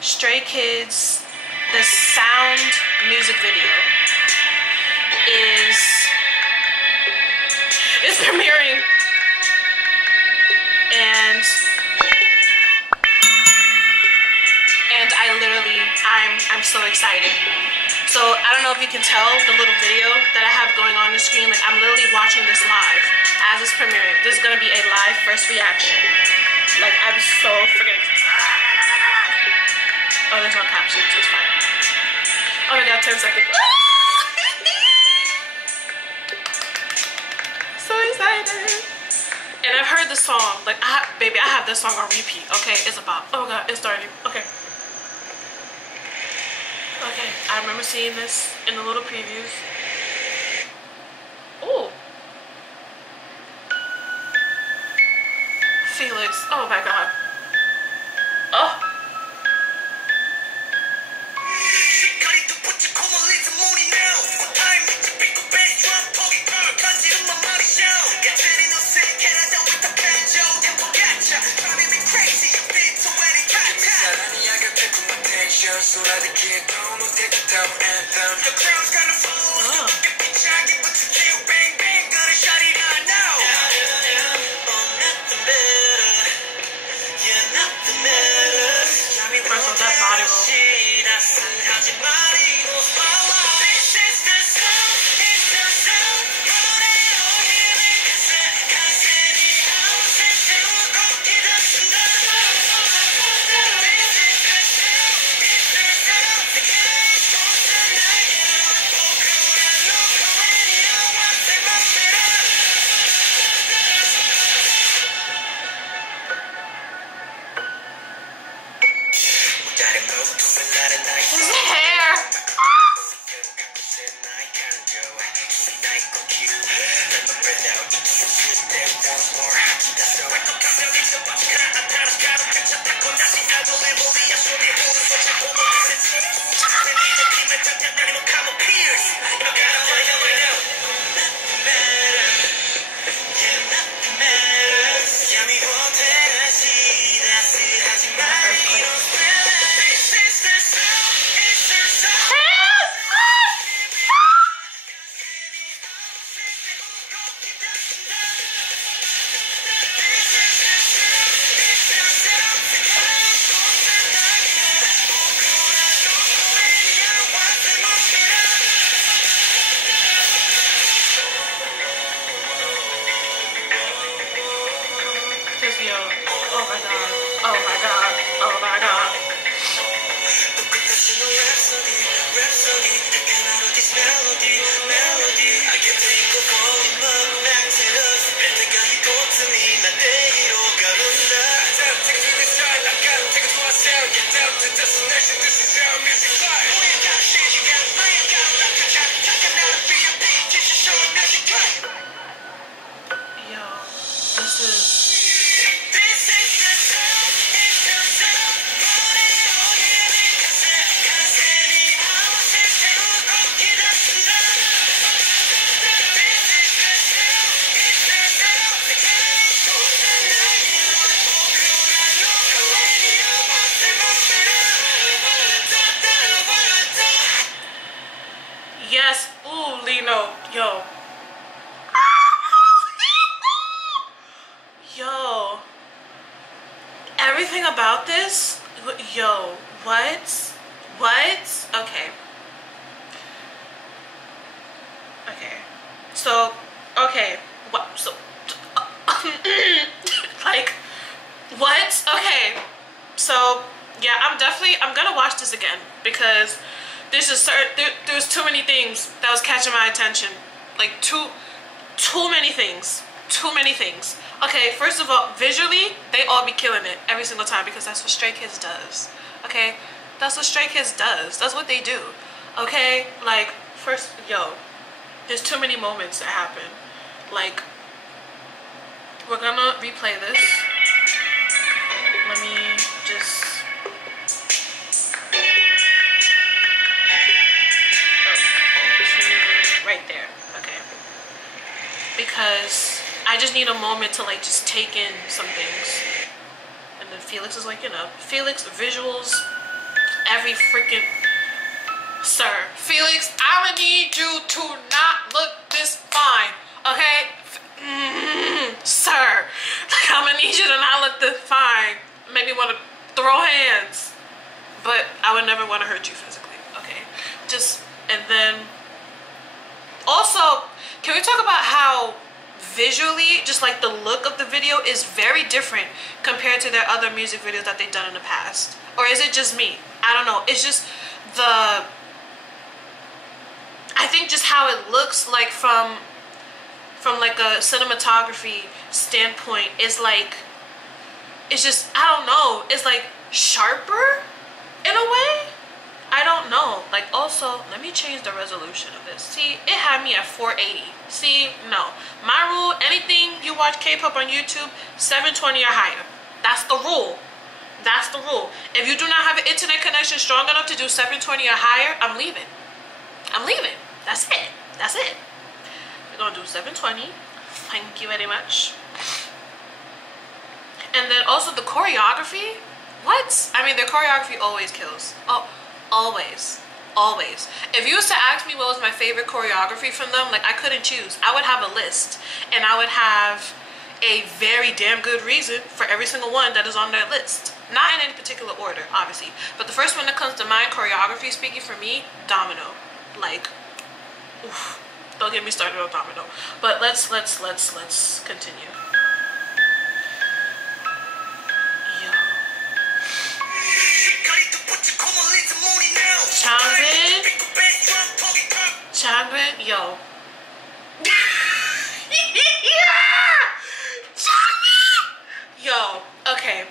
Stray Kids, the sound music video is premiering, and I'm so excited. So I don't know if you can tell the little video that I have going on the screen. Like, I'm literally watching this live as it's premiering. This is gonna be a live first reaction. Like, I'm so freaking. Oh, there's no captions. It's fine. Oh my god, 10 seconds. So excited. And I've heard the song. Like, baby, I have this song on repeat. Okay, it's about. Oh my god, it's starting. Okay. Okay, I remember seeing this in the little previews. Oh. Felix. Oh my god. Oh. Yes, ooh, Lino, yo. Yo. Everything about this, yo, what? What? Okay. Okay. So, okay. What? So, like, what? Okay. So, yeah, I'm gonna watch this again because there's too many things that was catching my attention. Like, too many things. Too many things. Okay, first of all, visually, they all be killing it every single time because that's what Stray Kids does. Okay? That's what Stray Kids does. That's what they do. Okay? Like, first, yo, there's too many moments that happen. Like, we're gonna replay this. Let me just... right there. Okay. Because I just need a moment to, like, just take in some things. And then Felix is like, you know, Felix visuals, every freaking, sir, Felix, I would need you to not look this fine, okay? Sir, like, I'm gonna need you to not look this fine. Maybe want to throw hands, but I would never want to hurt you physically, okay? Just, and then also, can we talk about how visually, just like the look of the video is very different compared to their other music videos that they've done in the past? Or is it just me? I don't know. It's just I think just how it looks like from like a cinematography standpoint is like, it's just, I don't know, it's like sharper in a way. I don't know. Like, also, let me change the resolution of this. See, it had me at 480. See, no, my rule, anything you watch K-pop on YouTube, 720 or higher. That's the rule. That's the rule. If you do not have an internet connection strong enough to do 720 or higher, I'm leaving. I'm leaving. That's it. That's it. We're gonna do 720. Thank you very much. And then also the choreography. What? I mean, their choreography always kills. Oh, always. Always. If you was to ask me what was my favorite choreography from them, like, I couldn't choose. I would have a list, and I would have a very damn good reason for every single one that is on their list. Not in any particular order, obviously, but the first one that comes to mind, choreography speaking, for me, Domino. Like, oof, don't get me started on Domino. But let's continue. Changbin, yo. Yo, okay.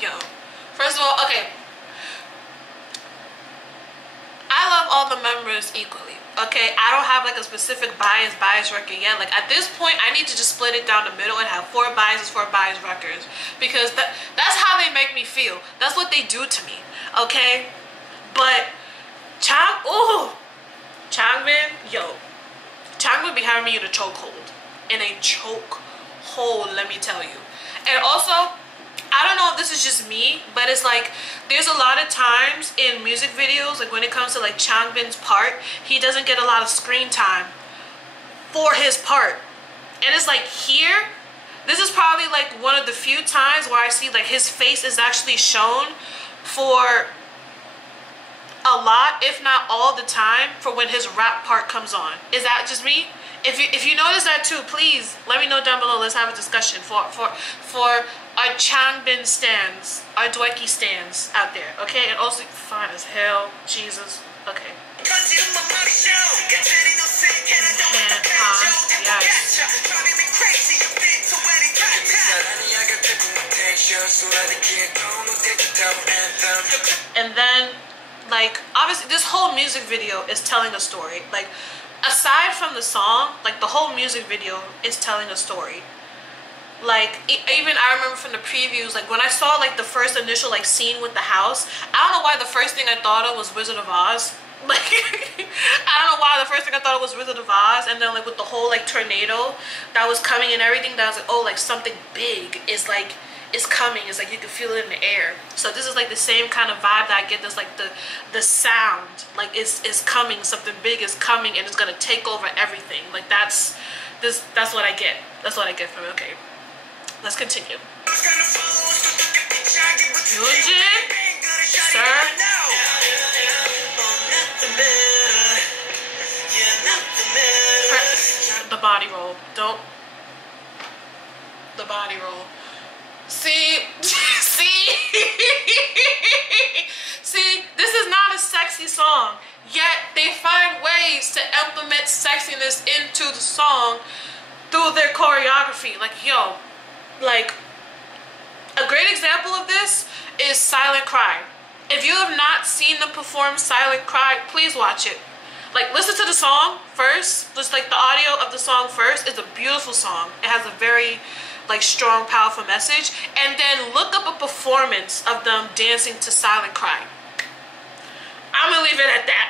Yo. First of all, okay. I love all the members equally. Okay, I don't have like a specific bias record yet. Like, at this point, I need to just split it down the middle and have 4 biases records, because that's how they make me feel. That's what they do to me. Okay, but Changbin, yo, Changbin be having me in a chokehold, let me tell you. And also, I don't know if this is just me, but it's like, there's a lot of times in music videos, like when it comes to like Changbin's part, he doesn't get a lot of screen time for his part. And it's like, here, this is probably like one of the few times where I see like his face is actually shown for a lot, if not all the time, for when his rap part comes on. Is that just me? If you notice that too, please let me know down below. Let's have a discussion for our Changbin stands, our Dweki stands out there, okay? And also, fine as hell, Jesus, okay. Yes. And then, like, obviously, this whole music video is telling a story. Like, aside from the song, like, the whole music video is telling a story. Like, even I remember from the previews, like, when I saw, like, the first initial, like, scene with the house, I don't know why the first thing I thought of was Wizard of Oz. Like, I don't know why the first thing I thought of was Wizard of Oz, and then, like, with the whole, like, tornado that was coming and everything, that was like, oh, like, something big is, like, is coming. It's like you can feel it in the air. So this is like the same kind of vibe that I get. This like the sound, like, is coming, something big is coming, and it's gonna take over everything. Like, that's what I get. That's what I get from it. Okay, let's continue. Yoonjin, sir. The body roll. Don't. The body roll. See, this is not a sexy song, yet they find ways to implement sexiness into the song through their choreography. Like, yo, like, a great example of this is Silent Cry. If you have not seen them perform Silent Cry, please watch it. Like, listen to the song first, just like the audio of the song first. It's a beautiful song. It has a very, like, strong, powerful message. And then look up a performance of them dancing to Silent Cry. I'm gonna leave it at that.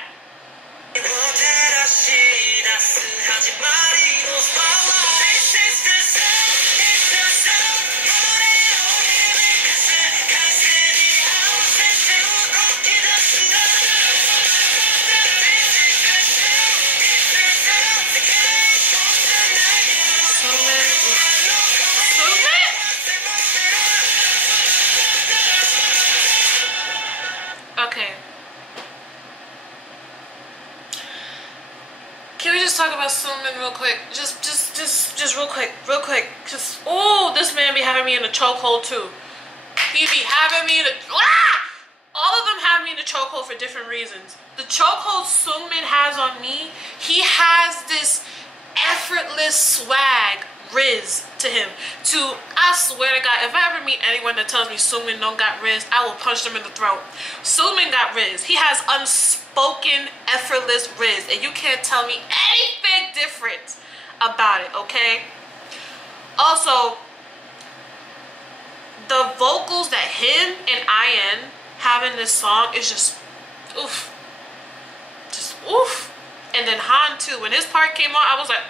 Okay. Can we just talk about Suman real quick? Just real quick. Just, oh, this man be having me in a chokehold too. He be having me in a, all of them have me in the chokehold for different reasons. The chokehold Suman has on me, he has this effortless swag, Riz to him. I swear to God, if I ever meet anyone that tells me Suman don't got Riz, I will punch them in the throat. Suman got Riz. He has unspoken, effortless Riz, and you can't tell me anything different about it, okay? Also, the vocals that him and IN have in this song is just oof. Just oof. And then Han too, when his part came on, I was like,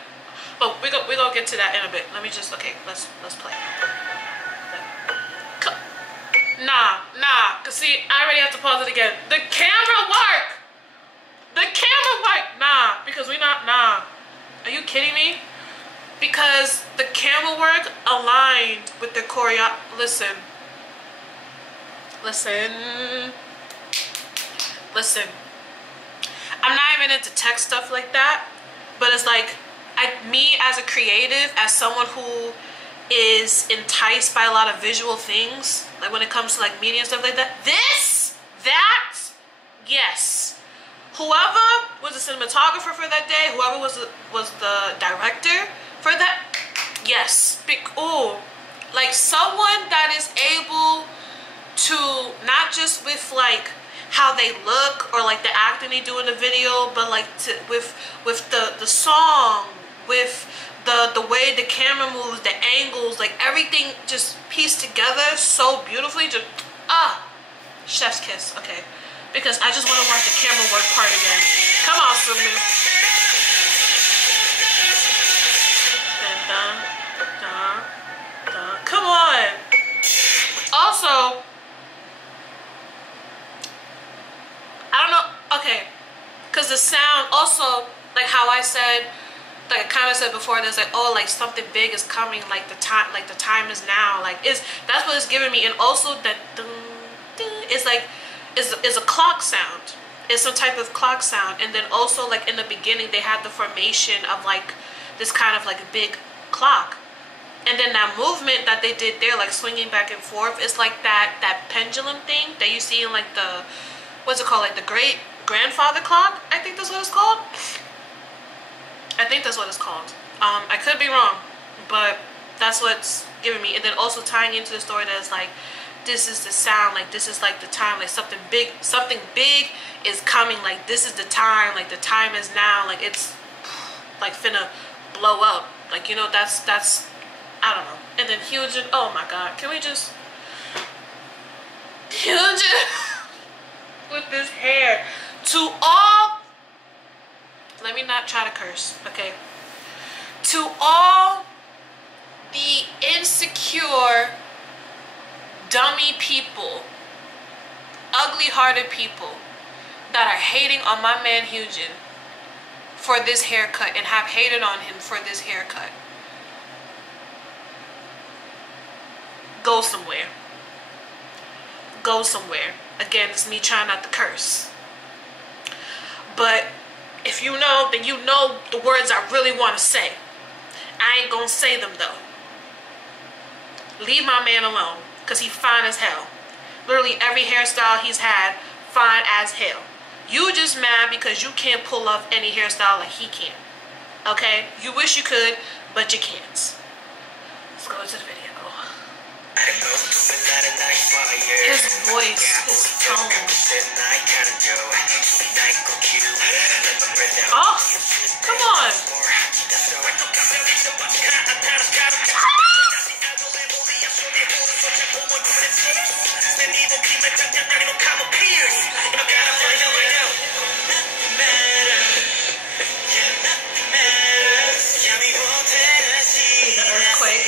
oh, we're gonna get to that in a bit. Let me just, okay, let's play. Nah, cause see, I already have to pause it again. The camera work! Nah, because Are you kidding me? Because the camera work aligned with the choreo. Listen. I'm not even into tech stuff like that, but it's like, me as a creative, as someone who is enticed by a lot of visual things, like when it comes to like media and stuff like that, yes. Whoever was the cinematographer for that day, whoever was the director for that, yes. Ooh, like someone that is able to, not just with like how they look or like the acting they do in the video, but like with the song, with the way the camera moves, the angles, like everything just pieced together so beautifully. Just chef's kiss. Okay, because I just want to watch the camera work part again. Come on, Suman. Come on. Also, I don't know. Okay, because the sound also, like how I said, like I kind of said before, there's like, oh, like something big is coming, like the time is now, like that's what it's giving me. And also that it's like is a clock sound. It's some type of clock sound. And then also like in the beginning they had the formation of like this kind of like a big clock, and then that movement that they did there, like swinging back and forth, it's like that pendulum thing that you see in like the, what's it called, like the great grandfather clock, I think that's what it's called. I could be wrong, but that's what's giving me. And then also tying into the story that is like, this is the sound, like this is like the time, like something big is coming, like this is the time, like the time is now, like it's like finna blow up, like, you know, that's I don't know. And then Hyunjin, oh my god, can we just Hyunjin with this hair, to all, let me not try to curse, okay, to all the insecure, dummy people, ugly-hearted people that are hating on my man Hyunjin for this haircut and have hated on him for this haircut, go somewhere. Again, it's me trying not to curse, but if you know, then you know the words I really want to say. I ain't gonna say them though. Leave my man alone, because he fine as hell. Literally every hairstyle he's had, fine as hell. You just mad because you can't pull off any hairstyle like he can. Okay? You wish you could, but you can't. Let's go into the video. His voice, his tone. Oh, come on. The earthquake.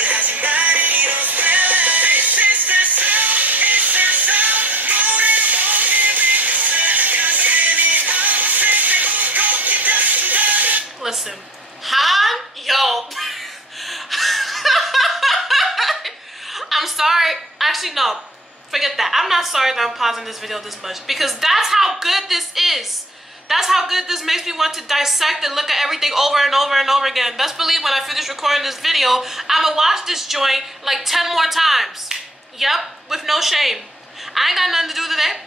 Listen, Han, yo. I'm sorry. Actually, no. Forget that. I'm not sorry that I'm pausing this video this much, because that's how good this is. That's how good this makes me want to dissect and look at everything over and over and over again. Best believe when I finish recording this video, I'ma watch this joint like 10 more times. Yep, with no shame. I ain't got nothing to do today.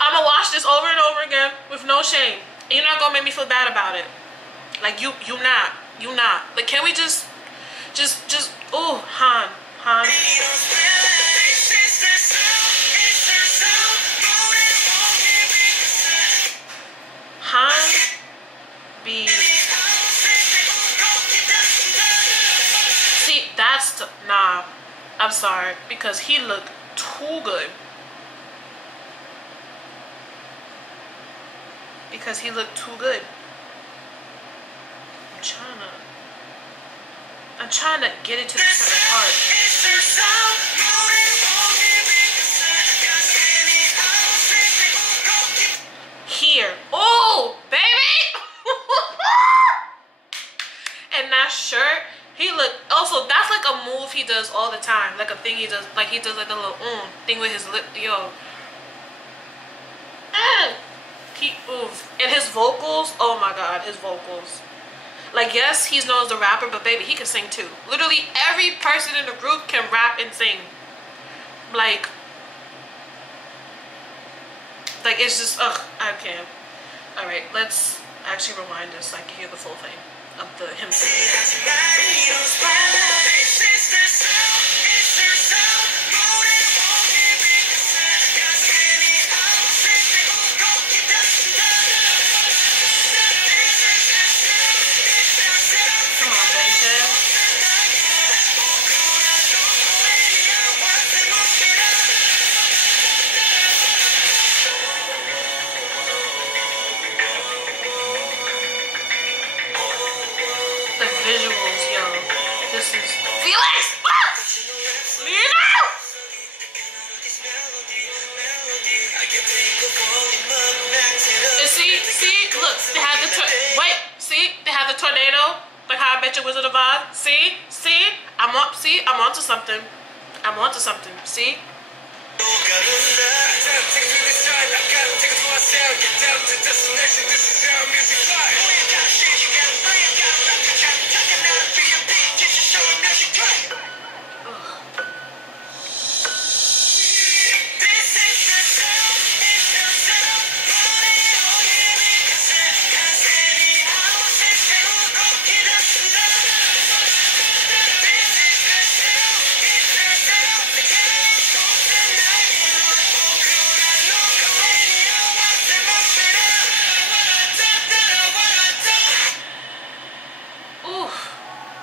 I'ma watch this over and over again with no shame. And you're not gonna make me feel bad about it. Like you not. Like, can we just, oh, Han. Han B. See, that's the, nah, I'm sorry, because he looked too good. Because he looked too good. I'm trying to get it to the certain part. Here. Oh, baby! And that shirt, he looked, also, that's like a move he does all the time. Like a thing he does, like he does like a little thing with his lip, yo. And his vocals, oh my god, his vocals. Like, yes, he's known as a rapper, but baby, he can sing too. Literally every person in the group can rap and sing. Like it's just, ugh, I can't. Alright, let's actually rewind this so I can hear the full thing of him singing. Tornado, like how I bet you Wizard of Oz. See, I'm onto something. See.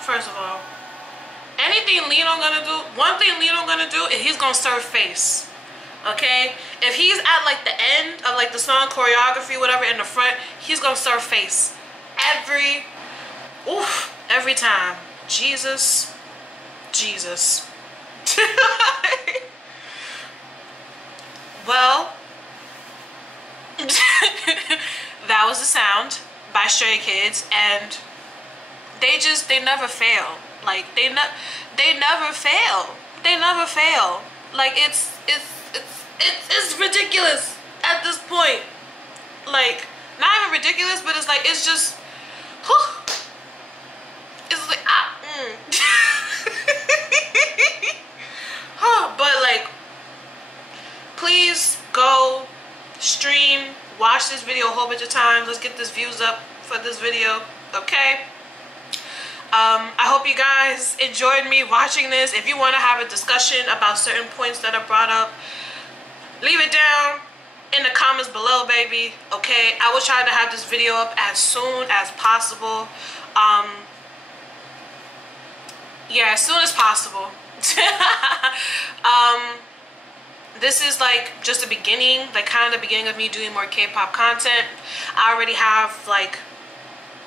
First of all, one thing Leon gonna do is he's gonna serve face. Okay? If he's at like the end of like the song choreography, whatever, in the front, he's gonna serve face. Every time. Jesus. Well, that was the sound by Stray Kids, and they never fail. Like they never fail. Like it's ridiculous at this point. Like, not even ridiculous, but it's like, it's just, whew, it's like but like, please go stream, watch this video a whole bunch of times. Let's get this views up for this video, okay? I hope you guys enjoyed me watching this. If you want to have a discussion about certain points that are brought up, leave it down in the comments below, baby, okay? I will try to have this video up as soon as possible. Yeah, as soon as possible. This is like just the beginning, like kind of the beginning of me doing more K-pop content. I already have like,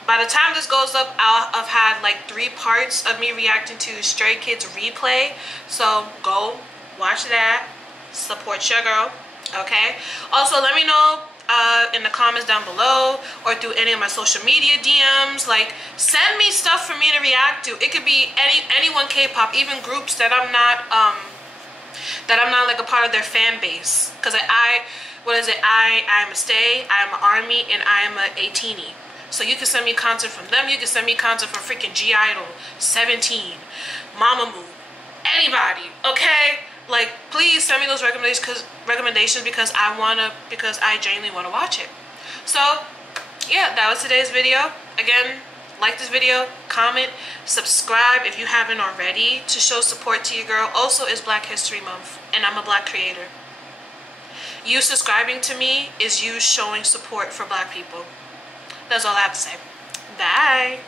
by the time this goes up, I'll have had like 3 parts of me reacting to Stray Kids replay. So go watch that, support your girl, okay? Also, let me know in the comments down below, or through any of my social media DMs. Like, send me stuff for me to react to. It could be anyone K-pop, even groups that I'm not that I'm not like a part of their fan base. Because what is it? I am a stay, I am an army, and I am a teenie. So you can send me content from them. You can send me content from freaking G Idol, 17, Mamamoo, anybody. Okay, like please send me those recommendations because I genuinely wanna watch it. So yeah, that was today's video. Again, like this video, comment, subscribe if you haven't already to show support to your girl. Also, it's Black History Month and I'm a Black creator. You subscribing to me is you showing support for Black people. That's all I have to say. Bye.